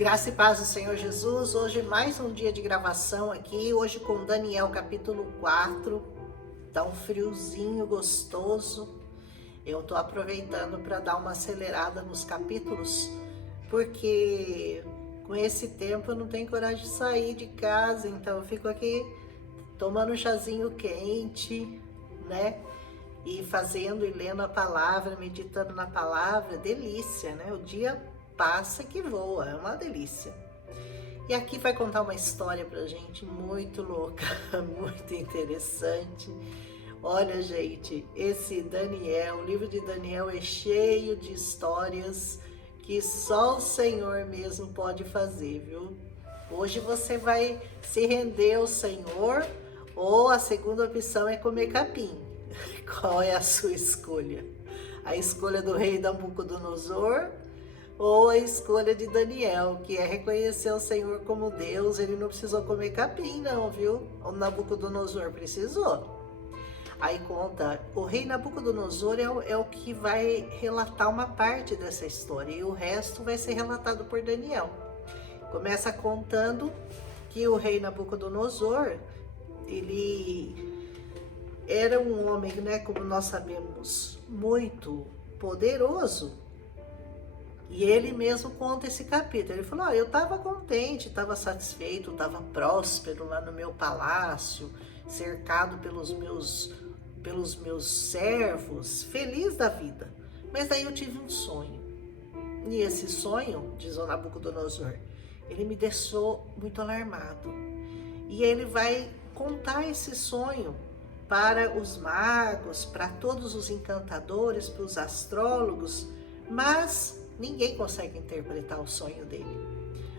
Graça e paz do Senhor Jesus. Hoje mais um dia de gravação aqui, hoje com Daniel capítulo 4. Tá um friozinho gostoso. Eu tô aproveitando para dar uma acelerada nos capítulos, porque com esse tempo eu não tenho coragem de sair de casa, então eu fico aqui tomando um chazinho quente, né? E fazendo e lendo a palavra, meditando na palavra, delícia, né? O dia passa que voa, é uma delícia. E aqui vai contar uma história pra gente muito louca, muito interessante. Olha, gente, esse Daniel, o livro de Daniel é cheio de histórias que só o Senhor mesmo pode fazer, viu? Hoje você vai se render ao Senhor, ou a segunda opção é comer capim. Qual é a sua escolha? A escolha do rei Nabucodonosor ou a escolha de Daniel, que é reconhecer o Senhor como Deus? Ele não precisou comer capim não, viu? O Nabucodonosor precisou. Aí conta, o rei Nabucodonosor é o que vai relatar uma parte dessa história e o resto vai ser relatado por Daniel. Começa contando que o rei Nabucodonosor, ele era um homem, né, como nós sabemos, muito poderoso. E ele mesmo conta esse capítulo. Ele falou, eu estava contente, estava satisfeito, estava próspero lá no meu palácio, cercado pelos meus servos, feliz da vida. Mas daí eu tive um sonho. E esse sonho, diz o Nabucodonosor, ele me deixou muito alarmado. E ele vai contar esse sonho para os magos, para todos os encantadores, para os astrólogos, mas ninguém consegue interpretar o sonho dele.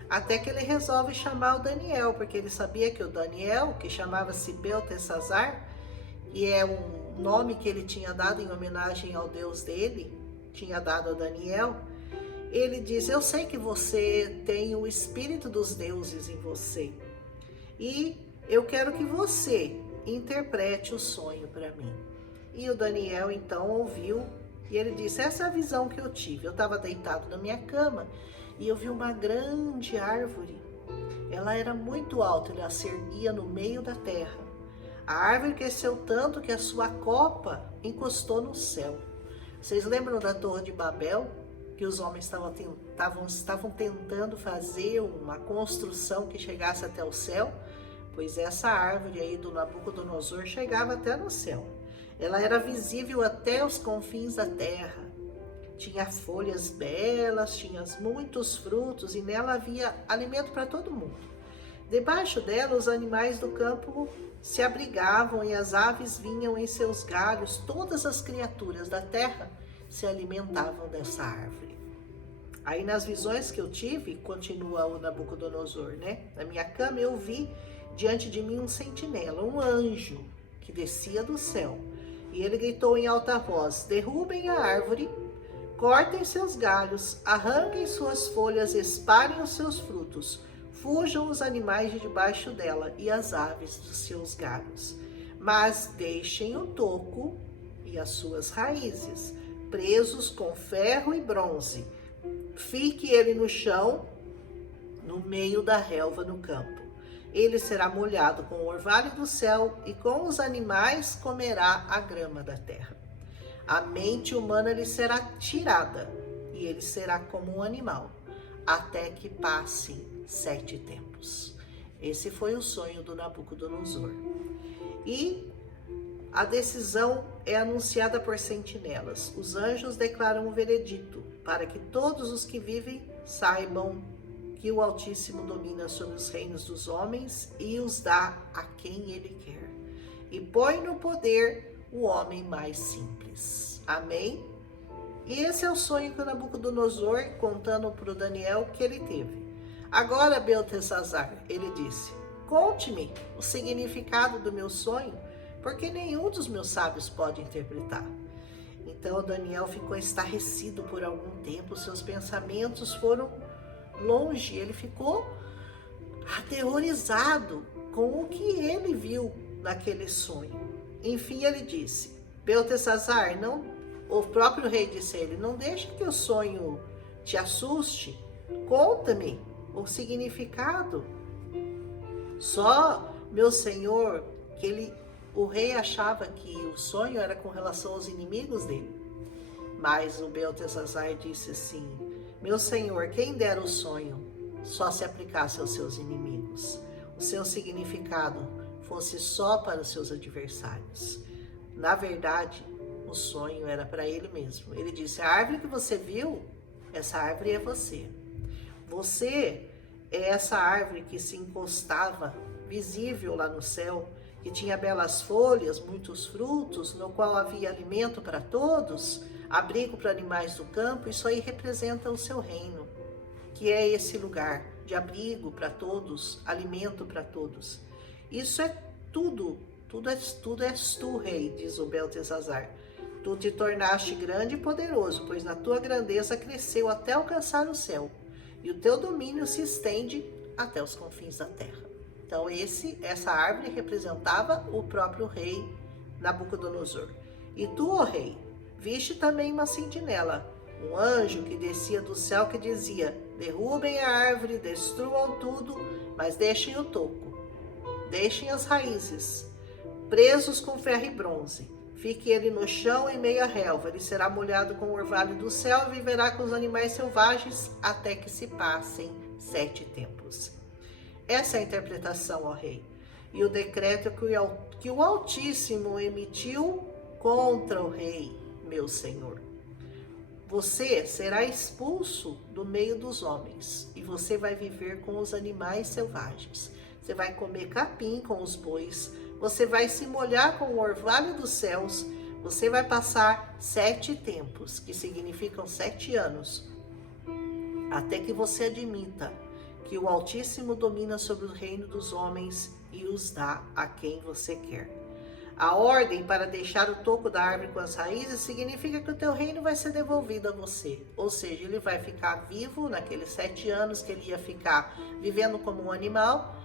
Até que ele resolve chamar o Daniel, porque ele sabia que o Daniel, que chamava-se Beltesazar, e é um nome que ele tinha dado em homenagem ao Deus dele, tinha dado a Daniel, ele diz, eu sei que você tem o espírito dos deuses em você, e eu quero que você interprete o sonho para mim. E o Daniel então ouviu e ele disse, essa é a visão que eu tive. Eu estava deitado na minha cama e eu vi uma grande árvore. Ela era muito alta, ela se erguia no meio da terra. A árvore cresceu tanto que a sua copa encostou no céu. Vocês lembram da Torre de Babel? Que os homens estavam tentando fazer uma construção que chegasse até o céu? Pois essa árvore aí do Nabucodonosor chegava até no céu. Ela era visível até os confins da terra. Tinha folhas belas, tinha muitos frutos e nela havia alimento para todo mundo. Debaixo dela os animais do campo se abrigavam e as aves vinham em seus galhos. Todas as criaturas da terra se alimentavam dessa árvore. Aí nas visões que eu tive, continua o Nabucodonosor, né? Na minha cama eu vi diante de mim um sentinela, um anjo que descia do céu. E ele gritou em alta voz, derrubem a árvore, cortem seus galhos, arranquem suas folhas, espalhem os seus frutos, fujam os animais de debaixo dela e as aves dos seus galhos. Mas deixem o toco e as suas raízes, presos com ferro e bronze. Fique ele no chão, no meio da relva no campo. Ele será molhado com o orvalho do céu e com os animais comerá a grama da terra. A mente humana lhe será tirada e ele será como um animal, até que passem 7 tempos. Esse foi o sonho do Nabucodonosor. E a decisão é anunciada por sentinelas. Os anjos declaram o veredito para que todos os que vivem saibam que o Altíssimo domina sobre os reinos dos homens e os dá a quem ele quer. E põe no poder o homem mais simples. Amém? E esse é o sonho que o Nabucodonosor, contando para o Daniel, que ele teve. Agora, Beltesazar, ele disse, conte-me o significado do meu sonho, porque nenhum dos meus sábios pode interpretar. Então Daniel ficou estarrecido por algum tempo, seus pensamentos foram longe, ele ficou aterrorizado com o que ele viu naquele sonho. Enfim, ele disse, Beltesazar, o próprio rei disse a ele, não deixe que o sonho te assuste, conta-me o significado. Só, meu senhor, o rei achava que o sonho era com relação aos inimigos dele. Mas o Beltesazar disse assim: meu senhor, quem dera o sonho só se aplicasse aos seus inimigos, o seu significado fosse só para os seus adversários. Na verdade, o sonho era para ele mesmo. Ele disse: a árvore que você viu, essa árvore é você. Você é essa árvore que se encostava, visível lá no céu, que tinha belas folhas, muitos frutos, no qual havia alimento para todos, abrigo para animais do campo. Isso aí representa o seu reino, que é esse lugar de abrigo para todos, alimento para todos. Isso é tudo és tu, rei, diz o Beltesazar. Tu te tornaste grande e poderoso, pois na tua grandeza cresceu até alcançar o céu, e o teu domínio se estende até os confins da terra. Então essa árvore representava o próprio rei Nabucodonosor. E tu, ó rei, viste também uma sentinela, um anjo que descia do céu, que dizia: derrubem a árvore, destruam tudo, mas deixem o toco, deixem as raízes, presos com ferro e bronze. Fique ele no chão em meio à relva, ele será molhado com o orvalho do céu e viverá com os animais selvagens até que se passem 7 tempos. Essa é a interpretação, ó rei, e o decreto que o Altíssimo emitiu contra o rei, meu senhor. Você será expulso do meio dos homens e você vai viver com os animais selvagens. Você vai comer capim com os bois, você vai se molhar com o orvalho dos céus, você vai passar 7 tempos, que significam 7 anos, até que você admita que o Altíssimo domina sobre o reino dos homens e os dá a quem você quer. A ordem para deixar o toco da árvore com as raízes significa que o teu reino vai ser devolvido a você. Ou seja, ele vai ficar vivo naqueles 7 anos que ele ia ficar vivendo como um animal.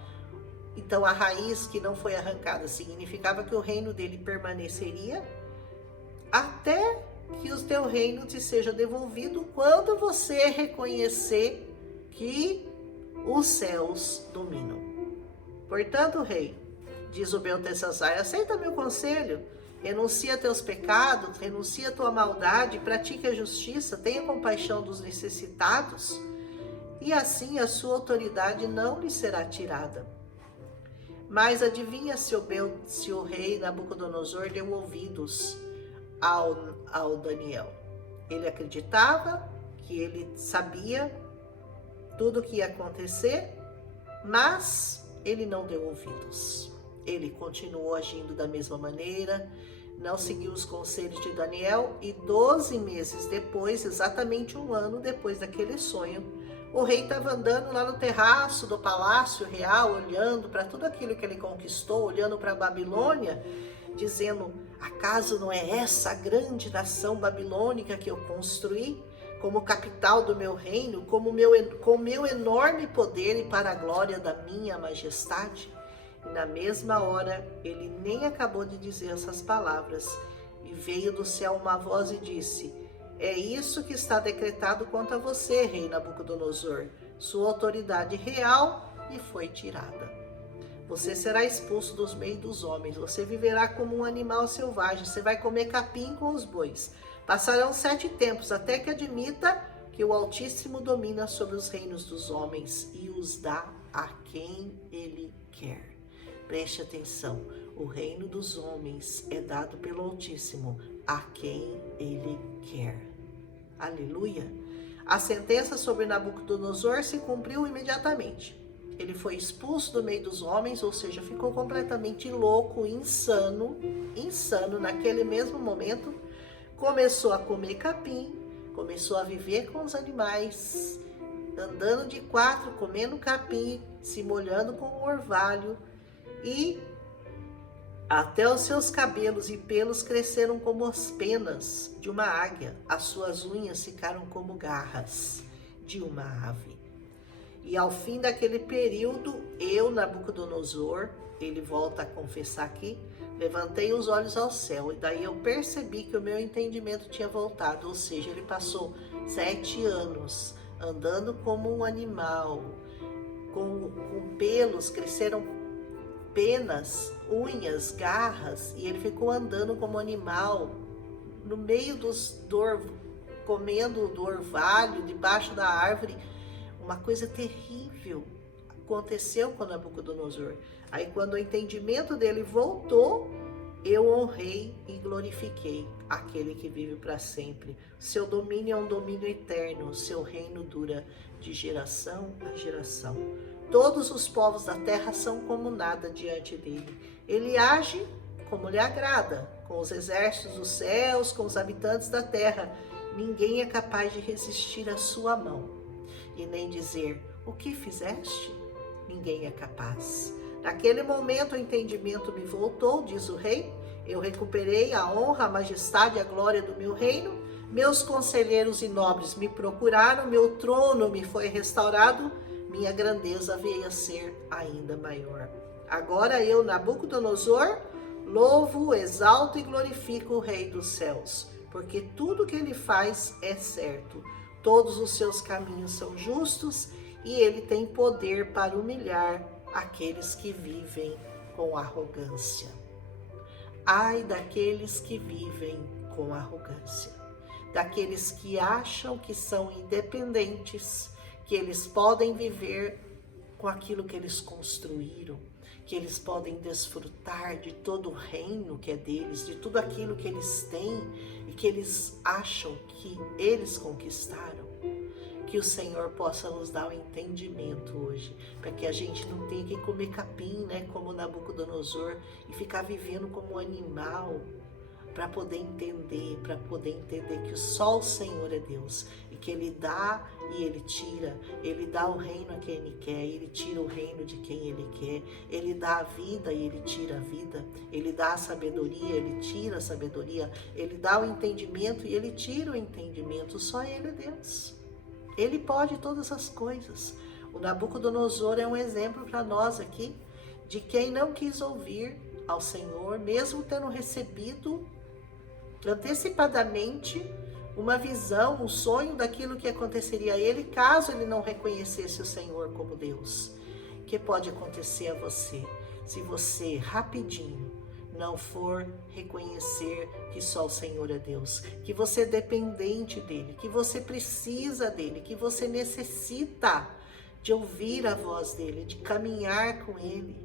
Então a raiz que não foi arrancada significava que o reino dele permaneceria até que o teu reino te seja devolvido quando você reconhecer que os céus dominam. Portanto, rei, diz o Beltesazar, aceita meu conselho, renuncia teus pecados, renuncia tua maldade, pratique a justiça, tenha compaixão dos necessitados, e assim a sua autoridade não lhe será tirada. Mas adivinha se o rei Nabucodonosor deu ouvidos ao Daniel. Ele acreditava que ele sabia tudo o que ia acontecer, mas ele não deu ouvidos. Ele continuou agindo da mesma maneira, não seguiu os conselhos de Daniel, e 12 meses depois, exatamente 1 ano depois daquele sonho, o rei estava andando lá no terraço do palácio real, olhando para tudo aquilo que ele conquistou, olhando para a Babilônia, dizendo: acaso não é essa a grande nação babilônica que eu construí como capital do meu reino, com meu enorme poder e para a glória da minha majestade? E na mesma hora, ele nem acabou de dizer essas palavras, e veio do céu uma voz e disse: é isso que está decretado contra você, rei Nabucodonosor. Sua autoridade real lhe foi tirada. Você será expulso dos meios dos homens, você viverá como um animal selvagem, você vai comer capim com os bois. Passarão 7 tempos até que admita que o Altíssimo domina sobre os reinos dos homens e os dá a quem ele quer. Preste atenção, o reino dos homens é dado pelo Altíssimo a quem ele quer. Aleluia! A sentença sobre Nabucodonosor se cumpriu imediatamente. Ele foi expulso do meio dos homens, ou seja, ficou completamente louco, insano naquele mesmo momento. Começou a comer capim, começou a viver com os animais, andando de 4, comendo capim, se molhando com o orvalho, e até os seus cabelos e pelos cresceram como as penas de uma águia, as suas unhas ficaram como garras de uma ave. E ao fim daquele período, eu, Nabucodonosor, ele volta a confessar aqui, levantei os olhos ao céu, e daí eu percebi que o meu entendimento tinha voltado, ou seja, ele passou 7 anos andando como um animal, com pelos, cresceram penas, unhas, garras, e ele ficou andando como animal no meio comendo do orvalho, debaixo da árvore. Uma coisa terrível aconteceu com Nabucodonosor. Aí quando o entendimento dele voltou, eu honrei e glorifiquei aquele que vive para sempre. Seu domínio é um domínio eterno, seu reino dura de geração a geração. Todos os povos da terra são como nada diante dele. Ele age como lhe agrada, com os exércitos dos céus, com os habitantes da terra. Ninguém é capaz de resistir à sua mão. E nem dizer, o que fizeste? Ninguém é capaz. Naquele momento o entendimento me voltou, diz o rei. Eu recuperei a honra, a majestade e a glória do meu reino. Meus conselheiros e nobres me procuraram, meu trono me foi restaurado, minha grandeza veio a ser ainda maior. Agora eu, Nabucodonosor, louvo, exalto e glorifico o Rei dos céus, porque tudo que ele faz é certo. Todos os seus caminhos são justos e ele tem poder para humilhar aqueles que vivem com arrogância. Ai daqueles que vivem com arrogância, daqueles que acham que são independentes, que eles podem viver com aquilo que eles construíram, que eles podem desfrutar de todo o reino que é deles, de tudo aquilo que eles têm e que eles acham que eles conquistaram. Que o Senhor possa nos dar o entendimento hoje, para que a gente não tenha que comer capim, né, como Nabucodonosor, e ficar vivendo como um animal, para poder entender que só o Senhor é Deus, e que Ele dá e Ele tira, Ele dá o reino a quem Ele quer, Ele tira o reino de quem Ele quer, Ele dá a vida e Ele tira a vida, Ele dá a sabedoria, Ele tira a sabedoria, Ele dá o entendimento e Ele tira o entendimento, só Ele é Deus. Ele pode todas as coisas. O Nabucodonosor é um exemplo para nós aqui de quem não quis ouvir ao Senhor, mesmo tendo recebido antecipadamente uma visão, um sonho daquilo que aconteceria a ele, caso ele não reconhecesse o Senhor como Deus. O que pode acontecer a você, se você rapidinho não for reconhecer que só o Senhor é Deus, que você é dependente dele, que você precisa dele, que você necessita de ouvir a voz dele, de caminhar com ele.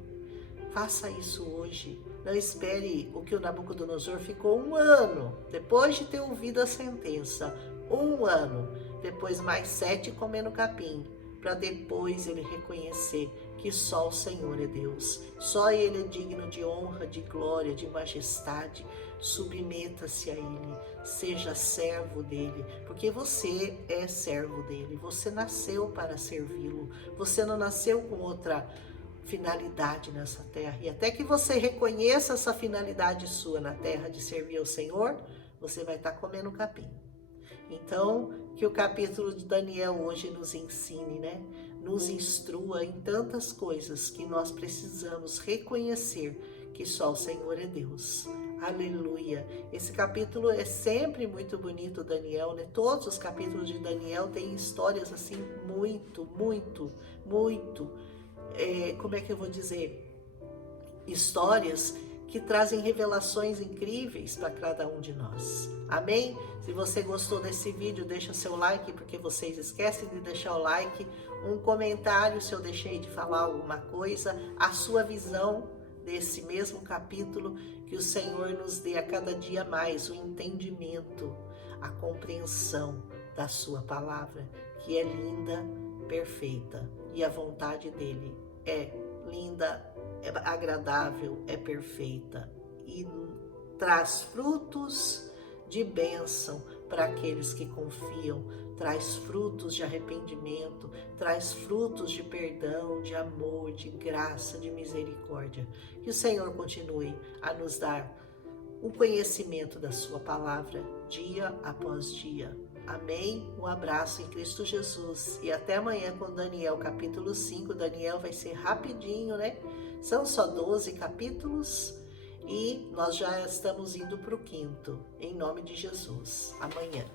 Faça isso hoje. Não espere o que o Nabucodonosor ficou 1 ano, depois de ter ouvido a sentença, 1 ano, depois mais 7 comendo capim, para depois ele reconhecer que só o Senhor é Deus, só Ele é digno de honra, de glória, de majestade. Submeta-se a Ele, seja servo dEle, porque você é servo dEle, você nasceu para servi-lo, você não nasceu com outra finalidade nessa terra, e até que você reconheça essa finalidade sua na terra de servir ao Senhor, você vai estar comendo capim. Então, que o capítulo de Daniel hoje nos ensine, né? Nos instrua em tantas coisas que nós precisamos reconhecer que só o Senhor é Deus. Aleluia! Esse capítulo é sempre muito bonito, Daniel, né? Todos os capítulos de Daniel têm histórias assim muito, como é que eu vou dizer? Histórias que trazem revelações incríveis para cada um de nós. Amém? Se você gostou desse vídeo, deixa seu like, porque vocês esquecem de deixar o like, um comentário se eu deixei de falar alguma coisa, a sua visão desse mesmo capítulo, que o Senhor nos dê a cada dia mais o entendimento, a compreensão da sua palavra, que é linda, perfeita, e a vontade dele é linda, é agradável, é perfeita e traz frutos de bênção para aqueles que confiam, traz frutos de arrependimento, traz frutos de perdão, de amor, de graça, de misericórdia. Que o Senhor continue a nos dar o conhecimento da sua palavra dia após dia. Amém? Um abraço em Cristo Jesus e até amanhã com Daniel capítulo 5. Daniel vai ser rapidinho, né? São só 12 capítulos e nós já estamos indo para o 5º, em nome de Jesus, amanhã.